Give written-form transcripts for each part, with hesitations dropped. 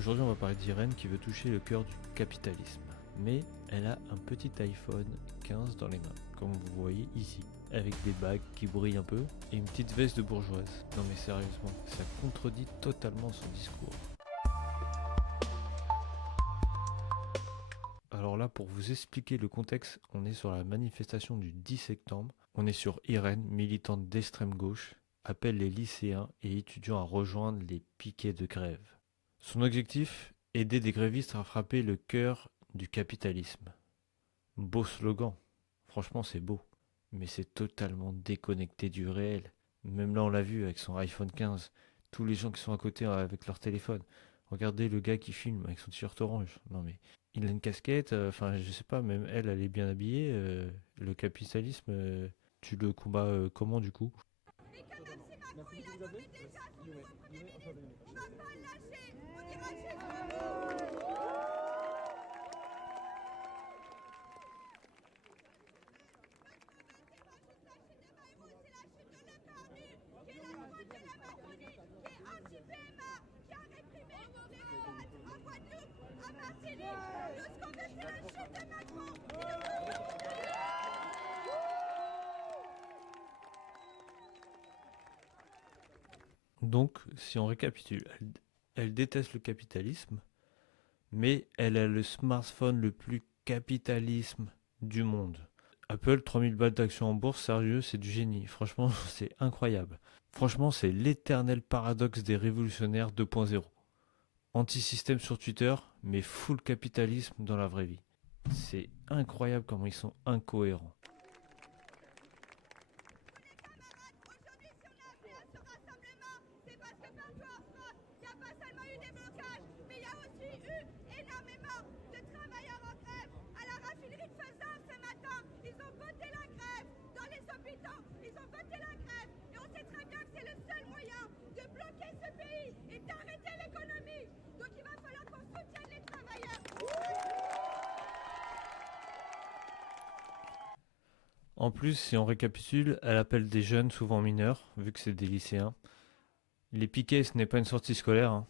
Aujourd'hui, on va parler d'Irène qui veut toucher le cœur du capitalisme. Mais elle a un petit iPhone 15 dans les mains, comme vous voyez ici, avec des bagues qui brillent un peu et une petite veste de bourgeoise. Non mais sérieusement, ça contredit totalement son discours. Alors là, pour vous expliquer le contexte, on est sur la manifestation du 10 septembre. On est sur Irène, militante d'extrême gauche, appelle les lycéens et étudiants à rejoindre les piquets de grève. Son objectif, aider des grévistes à frapper le cœur du capitalisme. Beau slogan, franchement c'est beau, mais c'est totalement déconnecté du réel. Même là on l'a vu avec son iPhone 15, tous les gens qui sont à côté avec leur téléphone. Regardez le gars qui filme avec son t-shirt orange. Non mais il a une casquette, enfin je sais pas, même elle, elle est bien habillée. Le capitalisme, tu le combats comment du coup? Mais que même si Macron il a nommé déjà son nouveau Premier ministre, on va pas le lâcher, on ira jusqu'au bout. C'est la chute de Lecornu, qui est la droite de la Macronie, qui est anti-PMA, qui a réprimé les droites en Guadeloupe, à Martinique. Nous, ce qu'on veut, c'est la chute de Macron. Donc si on récapitule, elle déteste le capitalisme, mais elle a le smartphone le plus capitalisme du monde. Apple, 3000 balles d'action en bourse, sérieux, c'est du génie. Franchement, c'est incroyable. Franchement, c'est l'éternel paradoxe des révolutionnaires 2.0. Anti-système sur Twitter, mais full capitalisme dans la vraie vie. C'est incroyable comment ils sont incohérents. Aujourd'hui, si on a appelé à ce rassemblement, c'est parce que partout en France, il n'y a pas seulement eu des blocages, mais il y a aussi eu énormément de travailleurs en grève. À la raffinerie de Fezin ce matin, ils ont voté la grève. Dans les hôpitaux, ils ont voté la grève. Et on sait très bien que c'est le seul moyen de bloquer ce pays et d'arrêter l'économie. Donc il va falloir qu'on soutienne les travailleurs. En plus, si on récapitule, elle appelle des jeunes, souvent mineurs, vu que c'est des lycéens. Les piquets, ce n'est pas une sortie scolaire, hein.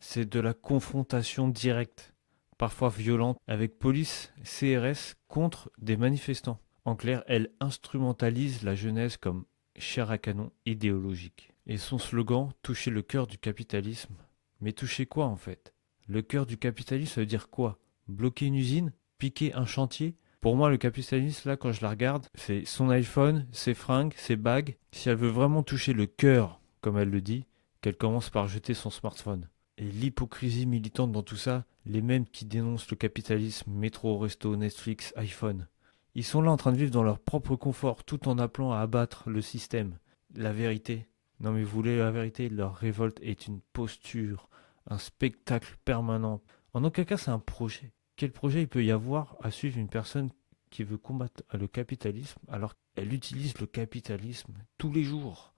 C'est de la confrontation directe, parfois violente, avec police, CRS contre des manifestants. En clair, elle instrumentalise la jeunesse comme chair à canon idéologique. Et son slogan, toucher le cœur du capitalisme. Mais toucher quoi en fait? Le cœur du capitalisme, ça veut dire quoi? Bloquer une usine? Piquer un chantier? Pour moi, le capitalisme, là, quand je la regarde, c'est son iPhone, ses fringues, ses bagues. Si elle veut vraiment toucher le cœur, comme elle le dit, qu'elle commence par jeter son smartphone. Et l'hypocrisie militante dans tout ça, les mêmes qui dénoncent le capitalisme, métro, resto, Netflix, iPhone. Ils sont là en train de vivre dans leur propre confort tout en appelant à abattre le système. La vérité. Non mais vous voulez la vérité, leur révolte est une posture, un spectacle permanent. En aucun cas c'est un projet. Quel projet il peut y avoir à suivre une personne qui veut combattre le capitalisme alors qu'elle utilise le capitalisme tous les jours?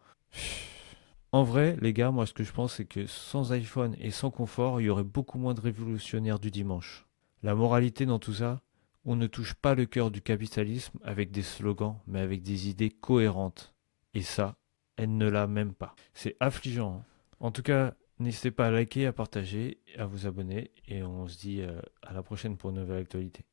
En vrai, les gars, moi ce que je pense c'est que sans iPhone et sans confort, il y aurait beaucoup moins de révolutionnaires du dimanche. La moralité dans tout ça, on ne touche pas le cœur du capitalisme avec des slogans, mais avec des idées cohérentes. Et ça, elle ne l'a même pas. C'est affligeant, hein. En tout cas, n'hésitez pas à liker, à partager, à vous abonner, et on se dit à la prochaine pour une nouvelle actualité.